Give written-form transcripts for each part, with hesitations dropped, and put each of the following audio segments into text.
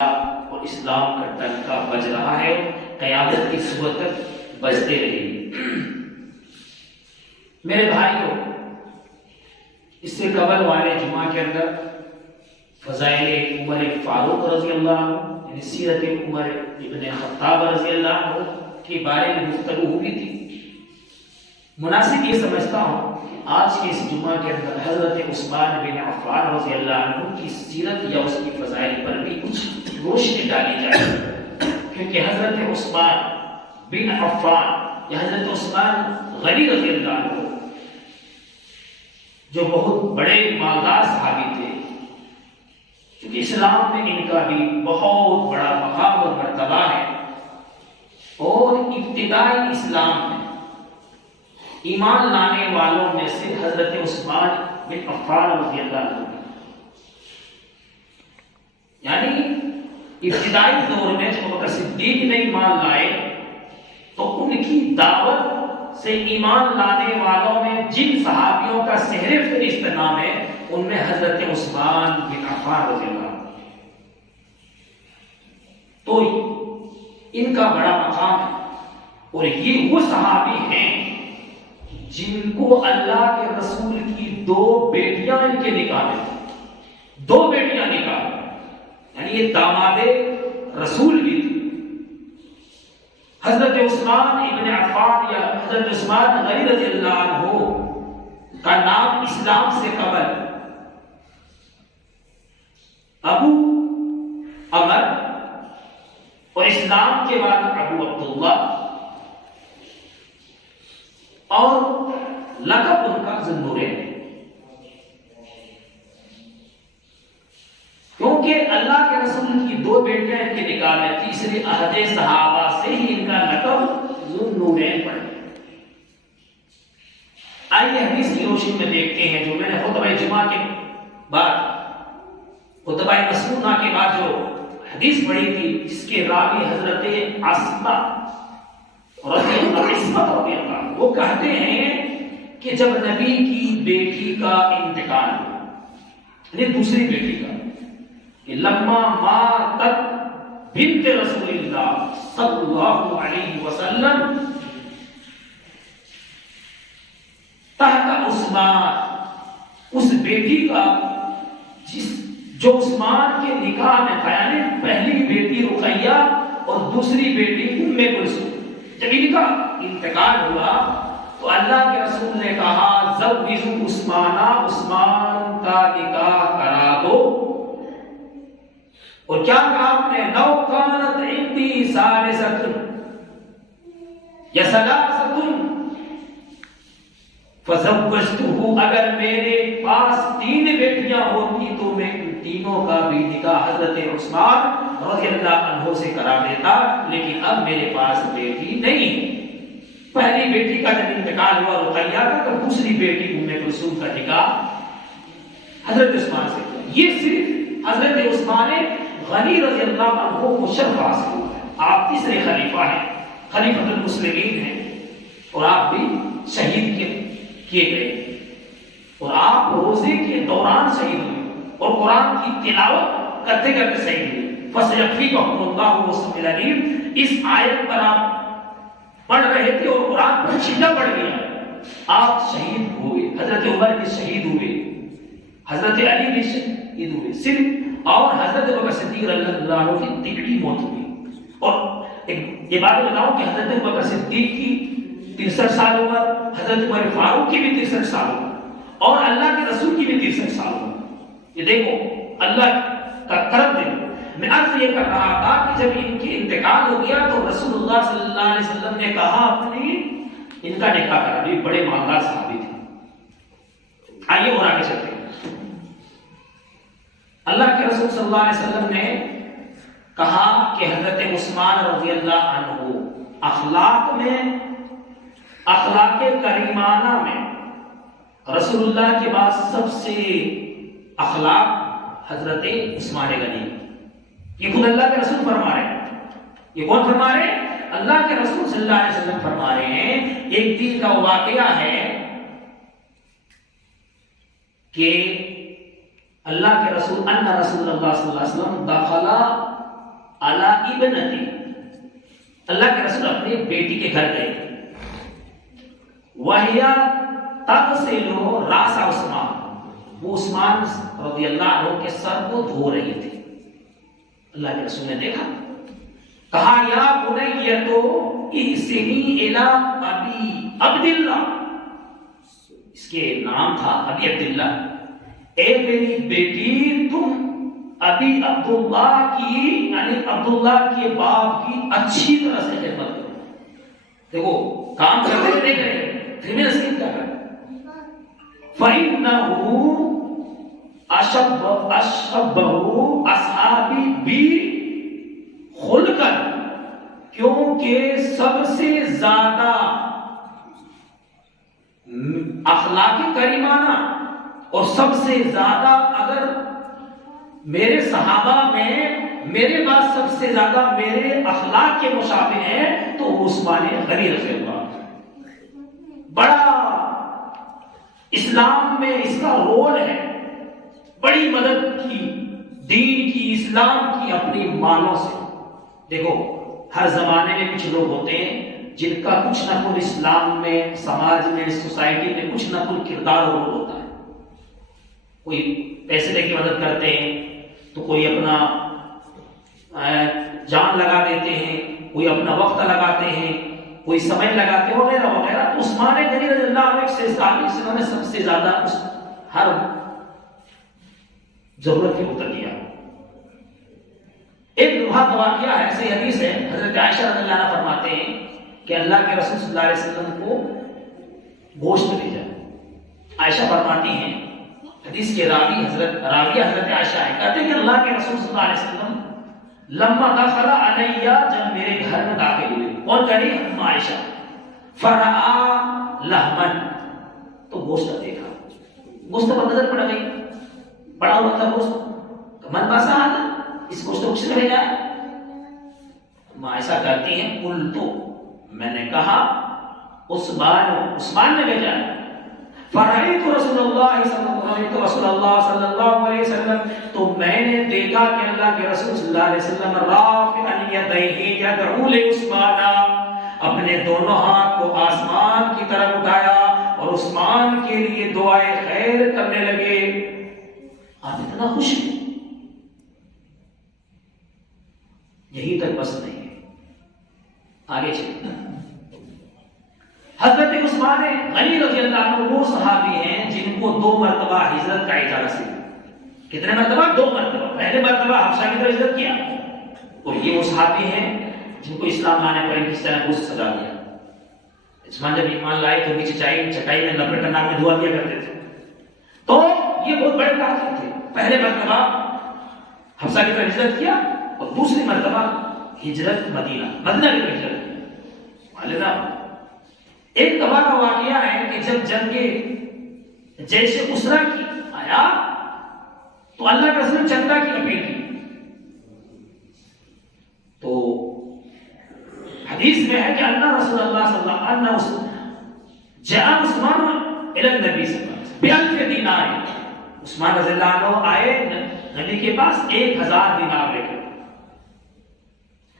اور اسلام کا ڈنکا بج رہا ہے، قیامت کی صبح تک بجتے رہے گی۔ میرے بھائیوں، اس سے قبل والے جمعہ کے اندر فضائل عمر فاروق رضی اللہ عنہ یعنی سیرت عمر ابن خطاب رضی اللہ عنہ کے بارے میں گفتگو ہوئی تھی۔ مناسب یہ سمجھتا ہوں آج کے اس جمعہ کے اندر حضرت عثمان بن عفان رضی اللہ عنہ کی سیرت یا اس کی فضائل پر بھی کچھ روشنی ڈالی جائے، کیونکہ حضرت عثمان بن عفان یا حضرت عثمان غنی رضی اللہ عنہ جو بہت بڑے مالدار صحابی تھے، کیونکہ اسلام میں ان کا بھی بہت بڑا مقام اور مرتبہ ہے، اور ابتدائی اسلام میں ایمان لانے والوں میں سے حضرت عثمان بن عفان رضی اللہ عنہ یعنی ابتدائی دور میں جب ابوبکر صدیق نے ایمان لائے تو ان کی دعوت سے ایمان لانے والوں میں جن صحابیوں کا سہر فہرست نام ہے ان میں حضرت عثمان بن عفان رضی اللہ عنہ، تو ان کا بڑا مقام ہے، اور یہ وہ صحابی ہیں جن کو اللہ کے رسول کی 2 بیٹیاں ان کے نکاح میں تھیں، 2 بیٹیاں نکاح میں، یعنی یہ داماد رسول بھی تھے۔ حضرت عثمان ابن عفان یا حضرت عثمان غنی رضی اللہ عنہ کا نام اسلام سے قبل ابو عمر اور اسلام کے بعد ابو عبداللہ، اور لقب ان کا ذوالنورین ہے، کیونکہ اللہ کے رسول کی 2 بیٹیاں ان کے نکاح میں، تیسرے عہد صحابہ سے ہی ان کا لقب ذوالنورین پڑا۔ آئیے حدیث کی روشنی میں دیکھتے ہیں جو میں نے خطبہ جمعہ کے بعد، خطبہ مسنونہ کے بعد جو حدیث پڑھی تھی، جس کے راوی حضرت عاصمہ رضی اللہ عنہ، وہ کہتے ہیں کہ جب نبی کی بیٹی کا انتقال ہوا، یعنی دوسری بیٹی کا، کہ لما ماتت بنت رسول اللہ صلی اللہ علیہ وسلم تحت عثمان، اس بیٹی کا جو عثمان کے نکاح میں تھا، یعنی پہلی بیٹی رقیہ اور دوسری بیٹی ام کلثوم، جب ان کا انتقال ہوا تو اللہ کے رسول نے کہا زوجوا عثمانہ، عثمان کا نکاح کرا دو، اور کیا کہا آپ نے؟ لو کانت عندی ثالثۃ یا ثلاثۃ فزوجتہ، اگر میرے پاس 3 بیٹیاں ہوتی تو میں ان تینوں کا بھی نکاح حضرت عثمان رضی اللہ عنہ سے کرا دیتا، لیکن اب میرے پاس بیٹی نہیں۔ پہلی بیٹی کا جب انتقال ہوا رقیہ کا، تو دوسری بیٹی ام کلثوم کا نکاح حضرت عثمان سے کیا۔ یہ صرف حضرت عثمان غنی رضی اللہ عنہ کو شرف حاصل ہوا ہے، آپ تیسرے خلیفہ ہیں، خلیفۃ المسلمین ہیں، اور آپ بھی شہید کیے گئے، اور آپ روزے کے دوران شہید ہوئے اور قرآن کی تلاوت کرتے کرتے شہید ہوئے۔ فَسَيَكْفِيكَهُمُ اللَّهُ وَالسَّمِيعُ الْعَلِيمُ، اس آیت پر آپ پڑھ رہے تھے اور قرآن پر چھینٹا پڑ گیا، آپ شہید ہوئے، حضرت عمر بھی شہید ہوئے، حضرت علی بھی شہید ہوئے، صرف اور حضرت ابوبکر صدیق رضی اللہ عنہ کی طبعی موت ہوئی۔ اور یہ بات بتاؤں کہ حضرت ابوبکر صدیق کی 63 سال عمر، حضرت عمر فاروق کی بھی 63 سال عمر، اور اللہ کے رسول کی بھی 63 سال عمر۔ یہ دیکھو اللہ کا کرم دیکھو۔ میں عرض یہ کر رہا تھا کہ جب ان کے انتقال ہو گیا تو رسول اللہ صلی اللہ علیہ وسلم نے کہا اپنی ان کا نکاح کرا، یہ بڑے مالدار صحابی تھے۔ آئیے اور آگے چلتے ہیں۔ اللہ کے رسول صلی اللہ علیہ وسلم نے کہا کہ حضرت عثمان رضی اللہ عنہ اخلاق میں، اخلاق کریمانہ میں رسول اللہ کے بعد سب سے اخلاق حضرت عثمان غنی۔ یہ خود اللہ کے رسول فرما رہے ہیں، یہ کون فرما رہے ہیں؟ اللہ کے رسول صلی اللہ علیہ وسلم فرما رہے ہیں۔ ایک دن کا واقعہ ہے کہ اللہ کے رسول ان رسول اللہ صلی اللہ علیہ وسلم دخل ابنتی، اللہ کے رسول اپنے بیٹی کے گھر گئے، وَهِيَ تَغْسِلُ رَأْسَ عثمان، وہ عثمان رضی اللہ عنہ کے سر کو دھو رہی تھی۔ اللہ کے رسول نے دیکھا، کہا یا بنیۃ احسنی الی ابی عبداللہ، اس کے نام تھا ابی عبداللہ، اے میری بیٹی تم ابی عبداللہ کی یعنی عبداللہ کے باپ کی اچھی طرح سے خدمت کرو۔ دیکھو کام کرتے ہوئے دیکھ رہے پھر بھی نصیحت کیا کرے، فَإِنَّهُ أَشَبَّهُ أَصْحَابِي بِي خُلْقًا، کیونکہ سب سے زیادہ اخلاق کریمانہ اور سب سے زیادہ اگر میرے صحابہ میں میرے بعد سب سے زیادہ میرے اخلاق کے مشابہ ہیں تو عثمان غنی رضی اللہ، بڑا اسلام میں اس کا رول ہے، بڑی مدد کی دین کی اسلام کی اپنی مالوں سے۔ دیکھو ہر زمانے میں کچھ لوگ ہوتے ہیں جن کا کچھ نہ کچھ اسلام میں، سماج میں، سوسائٹی میں کچھ نہ کچھ کردار اور رول ہوتا ہے۔ کوئی پیسے دے کے مدد کرتے ہیں تو کوئی اپنا جان لگا دیتے ہیں، کوئی اپنا وقت لگاتے ہیں، کوئی سمے لگاتے ہیں وغیرہ وغیرہ۔ تو عثمان غنی رضی اللہ عنہ سے انہوں نے سب سے زیادہ ہر ضرورت کے اتر دیا۔ ایک لمحہ واقعہ ہے، ایسی حدیث ہے، حضرت عائشہ رضی اللہ عنہ فرماتے ہیں کہ اللہ کے رسول صلی اللہ علیہ وسلم کو گوشت بھیجا۔ عائشہ فرماتی ہیں، حدیث کے راوی حضرت عائشہ ہے، کہتے ہیں کہ اللہ کے رسول صلی اللہ علیہ وسلم لما دخل علیہ، جب میرے گھر میں داخل ہوئے، اور کہی ہم عائشہ، فرعا لحمن، تو گوشت دیکھا، گوشت پر نظر پڑ گئی، بڑا ہوا تھا گوشت، من باسا آتا اس گوشت کو کس نے بھیجا؟ عائشہ کہتی ہیں قلتو، میں نے کہا عثمان نے بھیجا۔ فرأیت رسول اللہ صلی اللہ علیہ وسلم، تو میں نے دیکھا کہ اللہ کے رسول صلی اللہ علیہ وسلم رافعا یدیہ یدعو لعثمان، اپنے دونوں ہاتھ کو آسمان کی طرف اٹھایا اور عثمان کے لیے دعائے خیر کرنے لگے۔ آپ اتنا خوش ہیں، یہی تک بس نہیں ہے، آگے چلیں۔ حضرت عثمان غنی رضی اللہ عنہ وہ صحابی ہیں جن کو 2 مرتبہ ہجرت کا اجازت ملی۔ کتنے مرتبہ؟ 2 مرتبہ۔ پہلے مرتبہ حبشہ کی طرف ہجرت کیا، اور یہ وہ صحابی ہیں جن کو اسلام لانے پر کس طرح گوشت سزا دیا۔ عثمان جب ایمان لائے تو نیچے چٹائی میں لپٹ کر ناک میں دعا دیا کرتے تھے، تو یہ بہت بڑے کافر تھے۔ پہلے مرتبہ حبشہ کی طرف ہجرت کیا، اور دوسری مرتبہ ہجرت مدینہ کی طرف ہجرت کی۔ ایک دفعہ کا واقعہ ہے کہ جب جنگ جیش اسرا کی آیا تو اللہ کے رسول چندہ کی اپیل کی، تو حدیث میں ہے کہ اللہ رسول اللہ صلی اللہ علیہ وسلم جاء عثمان الی النبی صلی اللہ علیہ وسلم بألف دینار، عثمان رضی اللہ عنہ آئے نبی کے پاس 1000 دینار لے کر،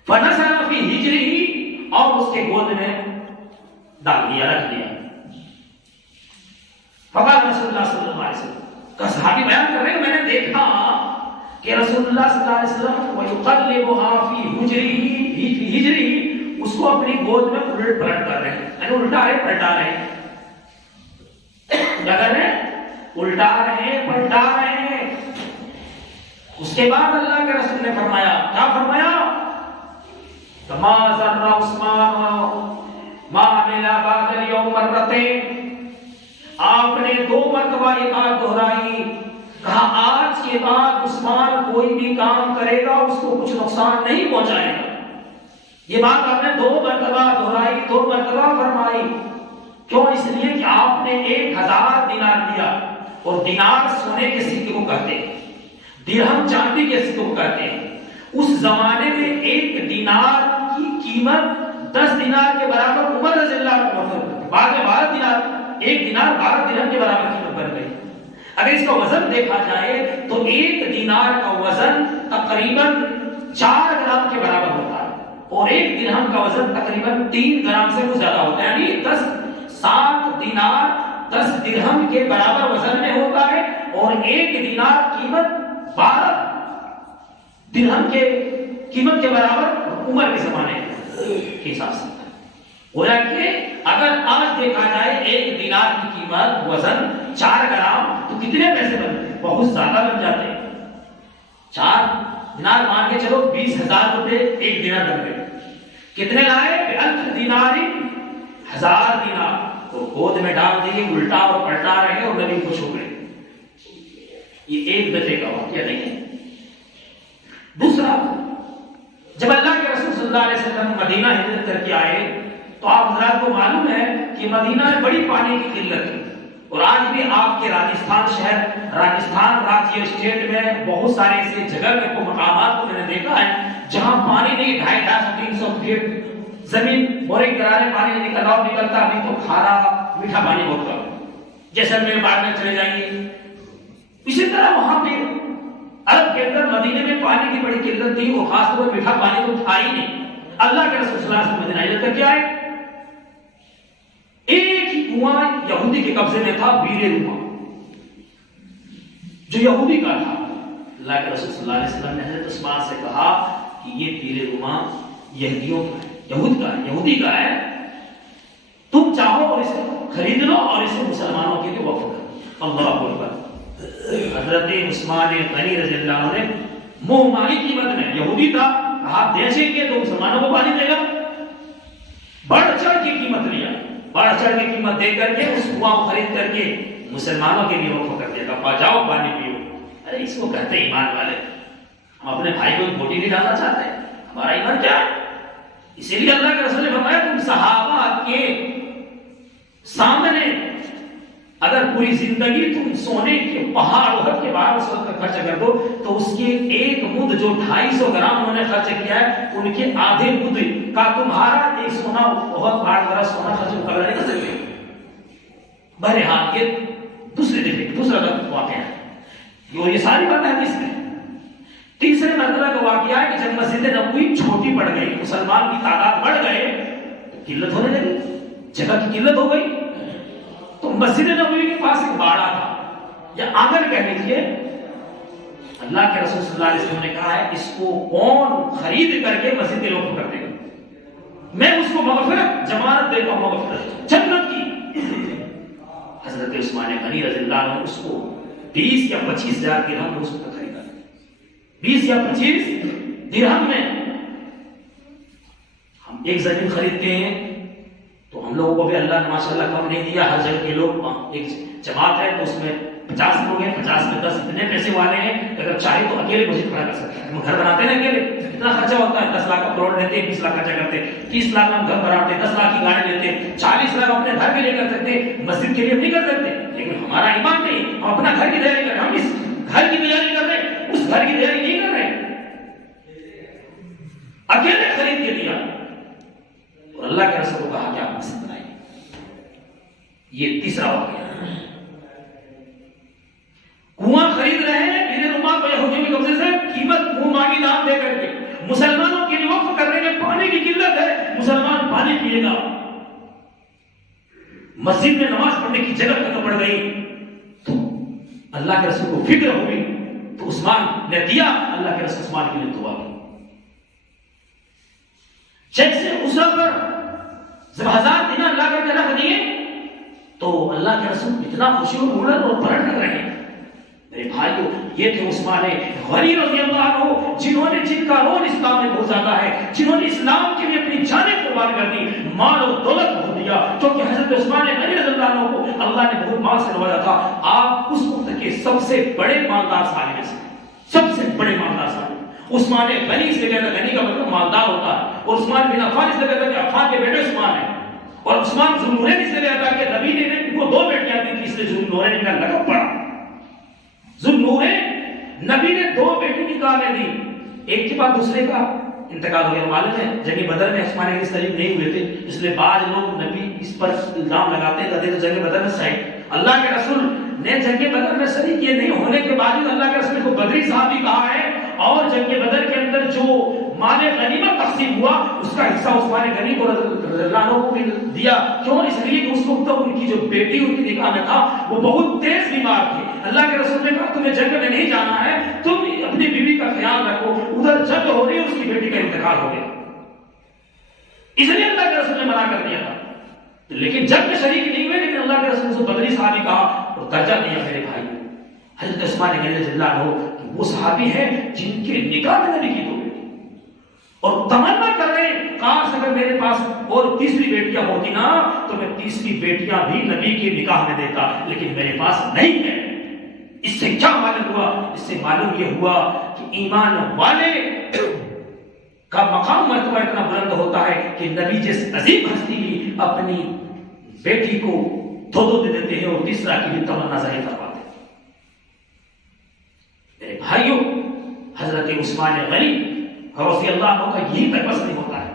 فنزل فی ہجرہ، اور اس کے گود میں ڈال دیا، رکھ دیا۔ فقال رسول اللہ صلی اللہ علیہ وسلم، کا صحابی بیان کر رہے ہیں میں نے دیکھا کہ رسول اللہ صلی اللہ علیہ وسلم وَيُقَلِّبُهَا فِي ہجرہ، اس کو اپنی گود میں الٹ پلٹ کر رہے ہیں، یعنی الٹا رہے پلٹا رہے ہیں، کیا کر رہے ہیں؟ الٹا رہے ہیں پلٹا رہے ہیں۔ اس کے بعد اللہ کے رسول نے فرمایا، کیا فرمایا؟ کما ذر عثمان ما عمل بعد اليوم مرتين، آپ نے 2 مرتبہ یہ بات دہرائی، کہا آج کے بعد عثمان کوئی بھی کام کرے گا اس کو کچھ نقصان نہیں پہنچائے گا۔ یہ بات آپ نے 2 مرتبہ دہرائی، 2 مرتبہ فرمائی، کیوں؟ اس لیے کہ آپ نے 1000 دینار دیا، اور دینار سونے کے سکے کو کہتے ہیں، درہم چاندی کے سکے کو کہتے ہیں۔ اس زمانے میں 1 دینار کی قیمت 10 دینار کے برابر عمر رضی اللہ عنہ نے، بعد میں 12 دینار، 1 دینار 12 درہم کے برابر قیمت بن گئی۔ اگر اس کا وزن دیکھا جائے تو 1 دینار کا وزن تقریباً 4 گرام کے برابر اور ایک درہم کا وزن تقریباً 3 گرام سے کچھ زیادہ ہوتا ہے، یعنی 7 دینار 10 درہم کے برابر وزن میں ہوتا ہے، اور ایک دینار قیمت 12 درہم کے قیمت کے برابر عمر کے زمانے کے حساب سے. گویا کہ اگر آج دیکھا جائے ایک دینار کی قیمت وزن 4 گرام تو کتنے پیسے بنتے ہیں؟ بہت زیادہ بن جاتے ہیں. 4 دینار مان کے چلو 20,000 روپے ایک دینار بن گئے. کتنے لائے؟ 1000 دینار 1000 دینار تو گود میں ڈال دیے، الٹا اور پلٹا رہے اور نبی خوش ہو گئے. یہ ایک دفعے کا واقعہ نہیں ہے. دوسرا، جب اللہ کے رسول صلی اللہ علیہ وسلم مدینہ ہجرت کر کے آئے تو آپ حضرات کو معلوم ہے کہ مدینہ میں بڑی پانی کی قلت ہے، اور آج بھی آپ کے راجستھان شہر، راجستھان راجیہ اسٹیٹ میں بہت سارے ایسے جگہ میں مقامات کو میں نے دیکھا ہے جہاں پانی نہیں 250-300 فٹ زمین بورے کنارے پانی نہیں نکل رہا، نکلتا ابھی تو کھارا میٹھا پانی بہت کم. جیسلمیر بعد میں چلے جائیے. اسی طرح وہاں پہ عرب کے اندر مدینے میں پانی کی بڑی قلت تھی، اور خاص طور پر میٹھا پانی تو تھا ہی نہیں. اللہ کے رسول صلی اللہ علیہ وسلم مدینہ ہجرت کر کے آئے. ایک ہی کنواں یہودی کے قبضے میں تھا، بیر روما، جو یہودی کا تھا. اللہ کے رسول صلی اللہ علیہ وسلم نے حضرت عثمان سے کہا کہ یہ بیر روما یہودیوں کا ہے، یہودی کا ہے، تم چاہو اور اسے خرید لو اور اسے مسلمانوں کے لیے وقف کرو. اللہ اکبر. حضرت عثمان غنی رضی اللہ عنہ نے منہ مانی قیمت میں، یہودی تھا، کہا بیچیں گے تو مسلمانوں کو پانی دے گا. بڑھ چڑھ کی قیمت لیا، بڑھ چڑھ کی قیمت دے کر کے اس کنواں کو خرید کر کے مسلمانوں کے لیے وقف کر دیا تھا. جاؤ پانی پیو. ارے اس کو کہتے ہیں ایمان والے. ہم اپنے بھائی کو بوٹی نہیں ڈالنا چاہتے، ہمارا ایمان کیا ہے؟ اسی لیے اللہ کے رسول نے فرمایا تم صحابہ کے سامنے اگر پوری زندگی تم سونے کے پہاڑ احد کے بعد اس وقت خرچ کر دو تو اس کے ایک مد جو 250 گرام انہوں نے خرچ کیا ہے، ان کے آدھے مد کا تمہارا ایک سونا بہت پہاڑ بڑا سونا خرچ مقابلہ نہیں کر سکتے. بہرحال یہ دوسرا واقعہ ہے. یہ ساری باتیں حدیث میں. تیسرے مرتبہ کا واقعہ ہے کہ جب مسجد نبوی چھوٹی پڑ گئی، مسلمان کی تعداد بڑھ گئے، قلت ہونے لگی، جگہ کی قلت ہو گئی. تو مسجد نبوی کے پاس ایک باڑا تھا یا آنگن کہہ لیجیے. اللہ کے رسول صلی اللہ علیہ وسلم نے کہا ہے اس کو کون خرید کر کے مسجد کے لوگ کر دے گا، میں اس کو مغفرت ضمانت دیتا ہوں، مغفرت جنت کی. حضرت عثمان غنی رضی اللہ عنہ اس کو 20 یا 25 ہزار درہم میں اس کو خریدا. 20 یا 25 درہم میں ہم ایک زمین خریدتے ہیں تو ہم لوگوں کو بھی اللہ نے ماشاءاللہ کم نہیں دیا. ہر جگہ کے لوگ ایک جماعت ہے تو اس میں 50 لوگ ہیں، 50 میں 10 اتنے پیسے والے ہیں اگر چاہے تو اکیلے مسجد کھڑا کر سکتے ہیں. ہم گھر بناتے ہیں اکیلے، اتنا خرچہ ہوتا ہے، 10 لاکھ کا کروڑ لیتے ہیں، 20 لاکھ خرچہ کرتے ہیں، 30 لاکھ ہم گھر بناتے ہیں، 10 لاکھ کی گاڑی لیتے ہیں، 40 لاکھ اپنے گھر کے لیے کر سکتے ہیں، مسجد کے لیے نہیں کر سکتے. لیکن ہمارا ایمان نہیں، ہم اپنا گھر کی تیاری کر رہے ہیں، ہم اس گھر کی تیاری کر رہے ہیں، اس گھر کی تیاری نہیں کر رہے. اکیلے خرید کے دیا اور اللہ کے رسول کو کہا کہ آپ مسجد بنائیے. یہ تیسرا واقعہ. کنواں خرید رہے ہیں بیر روما کو یہودیوں کے قبضے سے، قیمت منہ مانگی دام دے کر کے. مسلمانوں کے لیے وقف کرنے میں پانی کی قلت ہے، مسلمان پانی پیے گا. مسجد میں نماز پڑھنے کی جگہ ختم پڑ گئی تو اللہ کے رسول کو فکر ہوئی تو عثمان نے دیا. اللہ کے رسول عثمان کے لیے دعا کی. جیسے اسرا پر جب 1000 دینار لا کر کے رکھ دیے تو اللہ کے رسول اتنا خوشی اور پلٹ کر رہے ہیں. میرے بھائیو، یہ تھے عثمان غنی رضی اللہ عنہ جن کا رول اسلام میں بہت زیادہ ہے، جنہوں نے اسلام کے لیے اپنی جانیں قربان کر دی، مال و دولت کھو دیا. کیونکہ حضرت عثمان غنی رضی اللہ عنہ کو اللہ نے بہت مال سے نوازا تھا. آپ اس وقت کے سب سے بڑے مالدار صحابی میں سے، سب سے بڑے مالدار صحابی. عثمان غنی سے کہتا، غنی کا مطلب مالدار ہوتا ہے، اور عثمان بن عفان سے کہتا کہ عفان کے بیٹے عثمان ہیں. اور عثمان ذوالنورین سے کہتا کہ نبی نے ان کو 2 بیٹیاں دی تھی، اس لیے ذوالنورین کا لقب پڑا. ذوالنورین نبی نے 2 بیٹی نکالے دی، ایک کے بعد دوسرے کا انتقال ہو گیا. معلوم ہے جنگ بدر میں عثمان غنی شریف نہیں ہوئے تھے، اس لیے بعض لوگ نبی اس پر الزام لگاتے ہیں کہ جنگ بدر میں شہید. اللہ کے رسول نے جنگ بدر میں شریک یہ نہیں ہونے کے باوجود اللہ کے رسول کو بدری صحابی کہا ہے. اور جنگ بدر کے اندر جو مال غنیمت تقسیم ہوا اس کا حصہ عثمان غنی کو رضی اللہ عنہ کو بھی دیا. کیوں؟ اس لیے کہ اس وقت تک ان کی جو بیٹی ان کی نکاح میں تھا وہ بہت تیز بیمار تھی. اللہ کے رسول نے کہا تمہیں جنگ میں نہیں جانا ہے, تم اپنی بیوی کا خیال رکھو. ادھر جنگ ہو رہی ہے, اس کی بیٹی کا انتقال ہو گیا, اس لیے اللہ کے رسول نے منع کر دیا تھا. لیکن جنگ میں شریک نہیں ہوئے, لیکن اللہ کے رسول سے بدری صحابی کہا اور درجہ دیا. میرے بھائی حضرت عثمان غنی رضی اللہ عنہ وہ صحابی ہیں جن کے نکاح میں نبی کی 2 بیٹی, اور تمنا کر رہے ہیں کاش اگر میرے پاس اور تیسری بیٹیاں ہوتی نا تو میں تیسری بیٹیاں بھی نبی کے نکاح میں دیتا, لیکن میرے پاس نہیں ہے. اس سے کیا معلوم ہوا؟ اس سے معلوم یہ ہوا کہ ایمان والے کا مقام مرتبہ اتنا بلند ہوتا ہے کہ نبی جس عظیم ہستی بھی اپنی بیٹی کو 2 دے دیتے ہیں اور تیسرا کی بھی تمنا ظاہر کرواتے ہیں. میرے بھائیوں, حضرت عثمان غنی رضی اللہ عنہ کا یہی تک بس نہیں ہوتا ہے.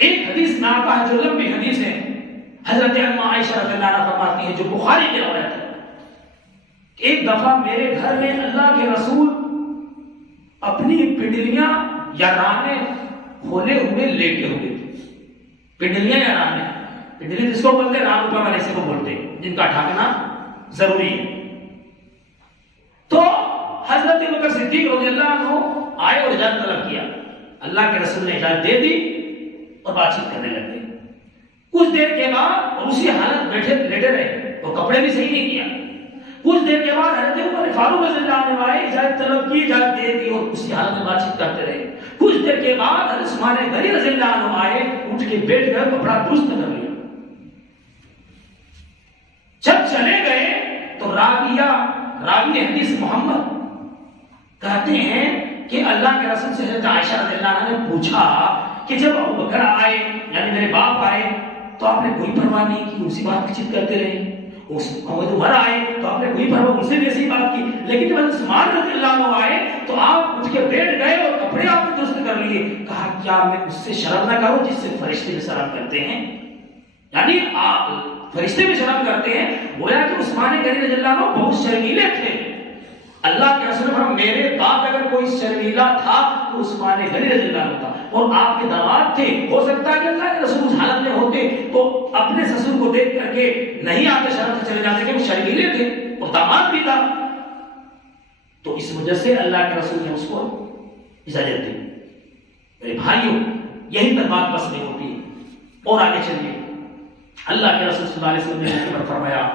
ایک حدیث میں آتا ہے جو لمبی حدیث ہے, حضرت ام عائشہ رضی اللہ عنہ فرماتی ہیں جو بخاری کی روایت ہے, ایک دفعہ میرے گھر میں اللہ کے رسول اپنی پنڈلیاں یا رانے کھولے ہوئے لیٹے ہوئے تھے. پنڈلیاں یا رانے, پنڈلی جس کو بولتے ہیں ران اوپر والے سے کو بولتے ہیں جن کا ڈھانکنا ضروری ہے. تو حضرت ابوبکر صدیق رضی اللہ عنہ آئے اور اجازت طلب کیا. اللہ کے رسول نے اجازت دے دی اور بات چیت کرنے لگے. کچھ دیر کے بعد اور اسی حالت بیٹھے لیٹے رہے اور کپڑے بھی صحیح نہیں کیا. کچھ دیر کے بعد حضرت عمر فاروق رضی اللہ عنہ آئے, اجازت طلب کی, اجازت دے دی اور اسی حالت میں بات چیت کرتے رہے. کچھ دیر کے بعد حضرت عثمان غنی رضی اللہ عنہ آئے, اٹھ کے بیٹھ گئے, کپڑا درست کر لیا. جب چلے گئے تو راوی حدیث محمد کہتے ہیں کہ اللہ کے رسول سے حضرت عائشہ رضی اللہ عنہ نے پوچھا کہ جب ابو بکر آئے یعنی میرے باپ آئے تو آپ نے کوئی پرواہ نہیں کی, اسی بات چیت کرتے رہے. محمد عمر آئے تو آپ نے کوئی پرواہ, ان سے بھی ایسی بات کی. لیکن جب عثمان رضی اللہ عنہ آئے تو آپ اٹھ کے بیٹھ گئے اور کپڑے آپ نے درست کر لیے. کہا کیا میں اس سے شرم نہ کروں جس سے فرشتے بھی شرم کرتے ہیں؟ یعنی فرشتے بھی شرم کرتے ہیں. گویا کہ عثمان غنی رضی اللہ عنہ بہت شرمیلے تھے. اللہ کے رسول نے میرے بعد اگر کوئی شرمیلا تھا تو عثمان غنی رضی اللہ عنہ تھا, اور آپ کے داماد تھے. ہو سکتا ہے کہ اللہ کے رسول اس حالت میں ہوتے تو اپنے سسر کو دیکھ کر کے نہیں آتے, شرم سے چلے جاتے, کہ وہ شرمیلے تھے اور داماد بھی تھا. تو اس وجہ سے اللہ کے رسول نے اس کو اجازت دی. میرے بھائیوں یہی تک بات بس نہیں ہوتی. اور آگے چلیے, اللہ کے رسول صلی اللہ علیہ وسلم نے فرمایا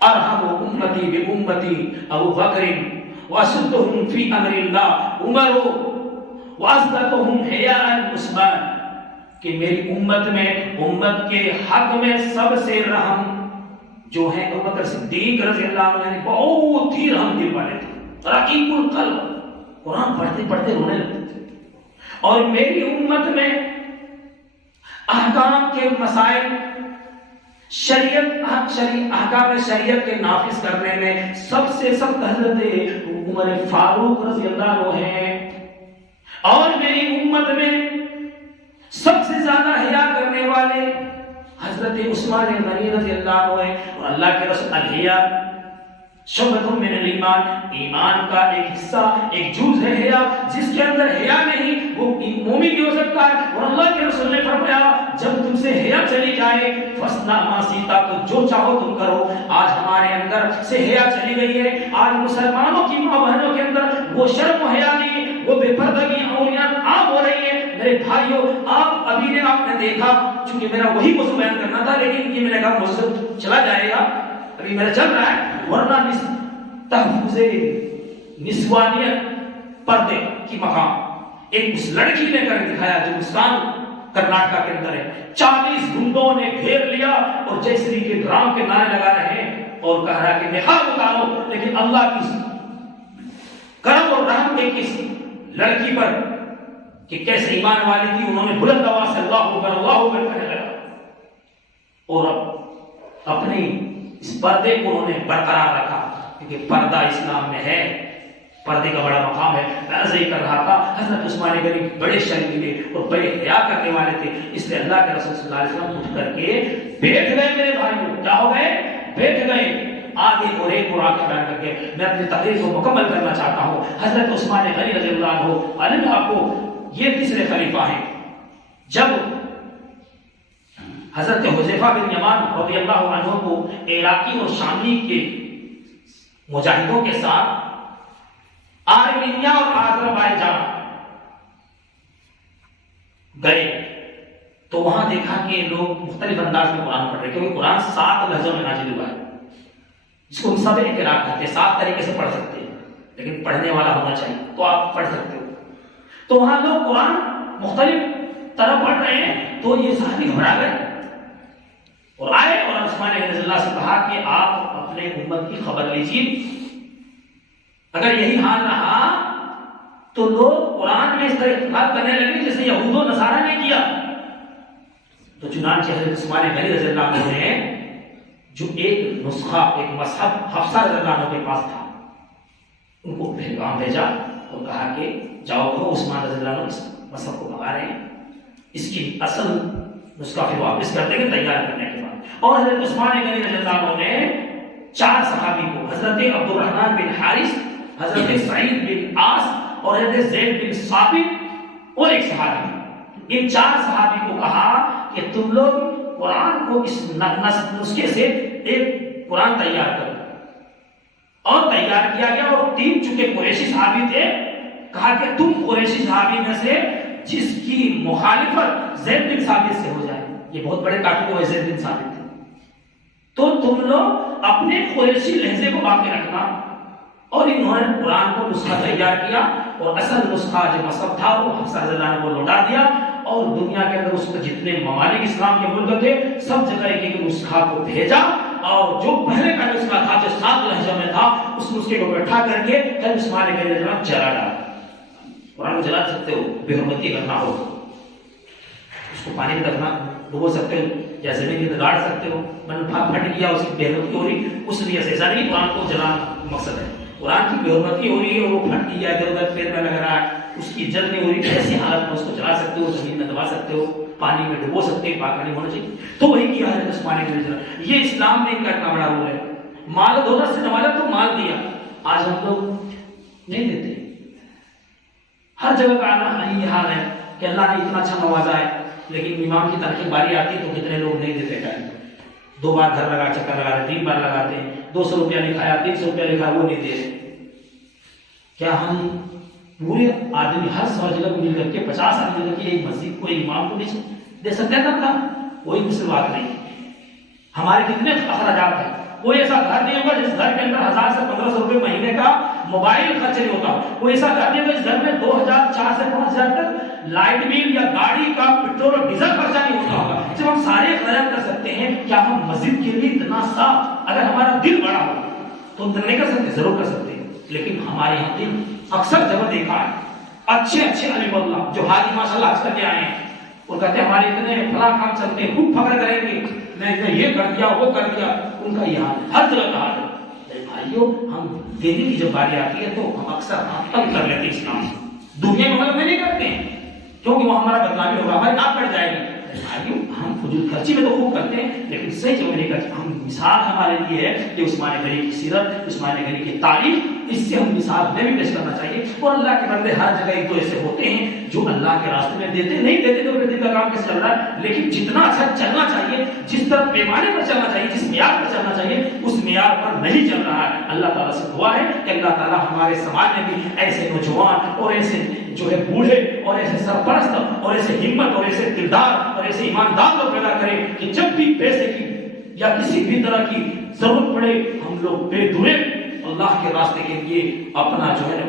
ارحم امتی بامتی ابو بکر واشدهم فی امر اللہ عمر واصدقهم حیاء عثمان, کہ میری امت میں امت کے حق میں سب سے رحم جو ہے ابو بکر صدیق رضی اللہ عنہ, بہت ہی رحم دل والے تھے, رقیق القلب, قرآن پڑھتے پڑھتے رونے لگتے تھے. اور میری امت میں احکام کے مسائل احکام شریعت کے نافذ کرنے میں سب سے سخت حضرت عمر فاروق رضی اللہ عنہ ہیں. اور میری امت میں سب سے زیادہ حیا کرنے والے حضرت عثمان غنی رضی اللہ عنہ ہیں. اور اللہ کے رسول الحیا شعبۃ من الایمان, ایمان کا ایک حصہ ایک جز ہے حیا. جس کے اندر حیا نہیں وہ مومن بھی ہو سکتا ہے. اور اللہ کے رسول نے فرمایا جب تم سے حیا چلی جائے فصنا ما سیتا, تو جو چاہو تم کرو. آج ہمارے اندر سے حیا چلی گئی ہے. آج مسلمانوں کی ماں بہنوں کے اندر وہ شرم و حیا نہیں, وہ بے پردگی اوریات عام ہو رہی ہے. میرے بھائیوں آپ نے دیکھا, چونکہ میرا وہی موضوع بیان کرنا تھا لیکن یہ میں نے کہا موضوع چلا جائے گا, ابھی میرا چل رہا ہے. ورنہ تحفظ نسوانیت پردے کی مقام ایک اس لڑکی نے کر دکھایا جو ہندوستان کرناٹکا کے اندر ہے. 40 گنڈوں نے گھیر لیا اور جے شری کے ڈرام کے نعرے لگا رہے ہیں اور کہہ رہا ہے کہ نقاب اتارو. لیکن اللہ کی کرم اور رحم کے کس لڑکی پر کہ کیسے ایمان والی تھی, انہوں نے بلند آواز سے اللہ اکبر کہنے لگا اور اب اپنی اس پردے کو انہوں نے برقرار رکھا, کیونکہ پردہ اسلام میں ہے, پردے کا بڑا مقام ہے. میں عرض کر رہا تھا حضرت عثمان غنی بڑے شرمیلے اور بڑے حیا کرنے والے تھے, اس لیے اللہ کے رسول صلی اللہ علیہ وسلم اٹھ کر کے بیٹھ گئے. میرے بھائیوں کیا ہو گئے, بیٹھ گئے. آگے اور ایک واقعہ بیان کر کے میں اپنی تقریر کو مکمل کرنا چاہتا ہوں. حضرت عثمان غنی رضی اللہ عنہ معلوم آپ کو یہ تیسرے خلیفہ ہیں. جب حضرت حذیفہ بن یمان رضی اللہ عنہ کو عراقی اور شامی کے مجاہدوں کے ساتھ آرمینیا اور آذربائیجان گئے تو وہاں دیکھا کہ لوگ مختلف انداز میں قرآن پڑھ رہے کیونکہ قرآن 7 لہجوں میں نازل ہوا ہے جس کو ہم سب قراءت کہتے ہیں. 7 طریقے سے پڑھ سکتے ہیں لیکن پڑھنے والا ہونا چاہیے تو آپ پڑھ سکتے ہو. تو وہاں لوگ قرآن مختلف طرح پڑھ رہے ہیں تو یہ صحابی گھبرا گئے اور آئے اور عثمان رضی اللہ سے کہا کہ آپ اپنے امت کی خبر لیجیے, اگر یہی حال رہا تو لوگ قرآن میں اس طرح اختلاف کرنے لگے جیسے یہود و نصارہ نے کیا. تو چنانچہ حضرت عثمان غنی رضی اللہ عنہ نے جو ایک نسخہ ایک مصحف حفصہ رضی اللہ عنہ کے پاس تھا ان کو پیغام بھیجا اور کہا کہ جاؤ کہو عثمان رضی اللہ عنہ اس مصحف کو منگا رہے ہیں, اس کی اصل نسخہ پھر واپس کر دیں گے تیار کرنے کے بعد. اور حضرت عثمان غنی رضی اللہ عنہ نے 4 صحابی کو حضرت عبد الرحمن بن حارث, حضرت سعید بن عاص اور حضرت زید بن ثابت اور ایک صحابی, ان 4 صحابی کو کہا کہ تم لوگ قرآن کو اس نسخے سے ایک قرآن تیار کرو. اور تیار کیا گیا اور 3 چونکہ قریشی صحابی تھے کہا کہ تم قریشی صحابی میں سے جس کی مخالفت زید بن ثابت سے ہو جائے, یہ بہت بڑے کافر ہوئے زید بن ثابت تھے, تو تم لوگ اپنے قریشی لہجے کو باقی رکھنا. اور انہوں نے قرآن کو نسخہ تیار کیا اور اصل نسخہ جو مصحف تھا وہ حفصہ رضی اللہ عنہ کو لوٹا دیا اور دنیا کے اندر اس کو جتنے ممالک اسلام کے ملک تھے سب جگہ ایک نسخہ کو بھیجا اور جو پہلے کا نسخہ تھا جو 7 لہجوں میں تھا اس نسخے کو بیٹھا کر کے حضرت عثمان غنی رضی اللہ عنہ جلا ڈالا. قرآن کو جلا سکتے ہو, بے حرمتی کرنا ہو اس کو پانی میں رکھنا ڈبو سکتے ہو یا زمین میں گاڑ سکتے ہو, پھٹ گیا اس کی بے حرمتی ہو رہی, اس لیے ایسا نہیں قرآن کو جلانا مقصد ہے. قرآن کی بے حرمتی ہو رہی ہے اور وہ پھٹ گیا ادھر ادھر پیر میں لگ رہا ہے, اس کی عزت نہیں ہو رہی, ایسی حالت میں اس کو جلا سکتے ہو, زمین میں دبا سکتے ہو, پانی میں ڈبو سکتے ہیں, پاک نہیں ہونا چاہیے. تو وہی کیا ہے عثمان غنی رضی اللہ. یہ اسلام میں ان کا اتنا بڑا رول ہے. مال دولت سے نوازا تو مال دیا, آج ہم لوگ نہیں دیتے. ہر جگہ کا آنا یہ حال ہے کہ اللہ نے اتنا اچھا نوازا ہے لیکن امام کی تنخواہ باری آتی ہے تو کتنے لوگ نہیں دیتے ٹائم. 2 بار گھر لگا چکر لگا رہے, 3 بار لگاتے ہیں, 200 روپیہ لکھایا 300 روپیہ لکھایا وہ نہیں دے رہے. کیا ہم پورے آدمی ہر 100 جگہ مل کر کے 50 آدمی مل کر کے ایک مسجد کو ایک امام کو نہیں دے سکتے ہیں تنخواہ؟ کوئی مسئلہ بات نہیں. ہمارے کتنے اخراجات ہیں, کوئی ایسا گھر نہیں ہوگا جس گھر کے اندر 1000 سے 1500 روپے مہینے کا موبائل خرچ نہیں ہوتا. کوئی ایسا گھر نہیں ہوگا جس گھر میں 2000 4 سے 5000 تک لائٹ بل یا گاڑی کا پیٹرول اور ڈیزل خرچہ نہیں ہوتا ہوگا. جب ہم سارے اخراجات کر سکتے ہیں, کیا ہم مسجد کے لیے اتنا سا اگر ہمارا دل بڑا ہو تو ہم نہیں کر سکتے؟ ضرور کر سکتے ہیں. لیکن ہمارے یہاں دل اکثر جگہ دیکھا ہے اچھے علم اللہ جو حاجی ماشاءاللہ آج کر کے آئے ہیں اور کہتے ہیں ہمارے اتنے فلاں کام چلتے ہیں, خوب فخر کریں گے میں نے یہ کر دیا وہ کر دیا. ان کا یہ حال ہر جگہ کا حال ہے. بھائیو ہم دینے کی جب باری آتی ہے تو ہم اکثر تنگ کر لیتے ہیں اسلام سے. دنیا میں مدد نہیں کرتے ہیں کیونکہ وہ ہمارا بدنامی ہوگا, ہماری ناک کٹ جائے گی. بھائیو ہم فضول خرچی میں تو خوب کرتے ہیں لیکن صحیح جگہ نہیں کرتے. ہم مثال ہمارے لیے ہے کہ عثمان غنی کی سیرت, عثمان غنی کی تاریخ, اس سے ہم مثال ہمیں بھی پیش کرنا چاہیے. اور اللہ کے بندے ہر جگہ ایک دو ایسے ہوتے ہیں جو اللہ کے راستے میں دیتے نہیں دیتے تو دل کا کام کیسے چل رہا ہے. لیکن جتنا اچھا چلنا چاہیے, جس طرح پیمانے پر چلنا چاہیے, جس معیار پر چلنا چاہیے اس معیار پر نہیں چل رہا ہے. اللہ تعالیٰ سے دعا ہے کہ اللہ تعالیٰ ہمارے سماج میں بھی ایسے نوجوان اور ایسے جو ہے بوڑھے اور ایسے سرپرست اور ایسے ہمت اور ایسے کردار اور ایسے ایماندار کو پیدا کرے کہ جب بھی پیسے کی یا کسی بھی طرح کی ضرورت پڑے ہم لوگ بے دورے اللہ کے راستے کے لیے اپنا جو ہے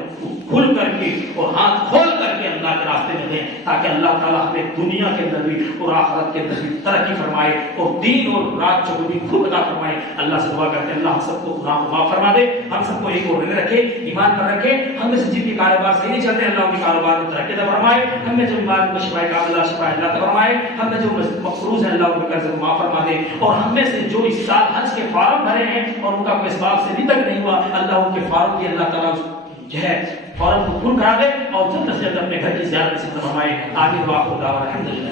کھل کر کے اور ہاتھ کھول کر کے اللہ کے راستے میں دیں تاکہ اللہ تعالیٰ ہمیں دنیا کے اندر بھی اور آخرت کے اندر بھی ترقی فرمائے اور دین اور رات جو بھی خوب عطا فرمائے. اللہ سے دعا کرتے ہیں اللہ ہم سب کو گناہ کو معاف فرما دے, ہم سب کو ایک اور رکھے, ایمان پر رکھے. ہم میں سے جن کے کاروبار صحیح نہیں چلتے اللہ ان کے کاروبار میں ترقی عطا فرمائے. ہم میں جو بیمار کو شفا کاملہ شفا اللہ عطا فرمائے. ہم میں جو مقروض ہیں اللہ ان کے قرض کو معاف فرما دے. اور ہم میں سے جو اس سال حج کے فارم بھرے ہیں اور ان کا کوئی اسباب سے ابھی تک نہیں ہوا, اللہ ان کے فارم کی اللہ تعالیٰ جو ہے فارم کو پھول کرا دے اور جلد سے جلد اپنے گھر کی زیارت سے فرمائے. آمین. واخر دعوانا الحمدللہ.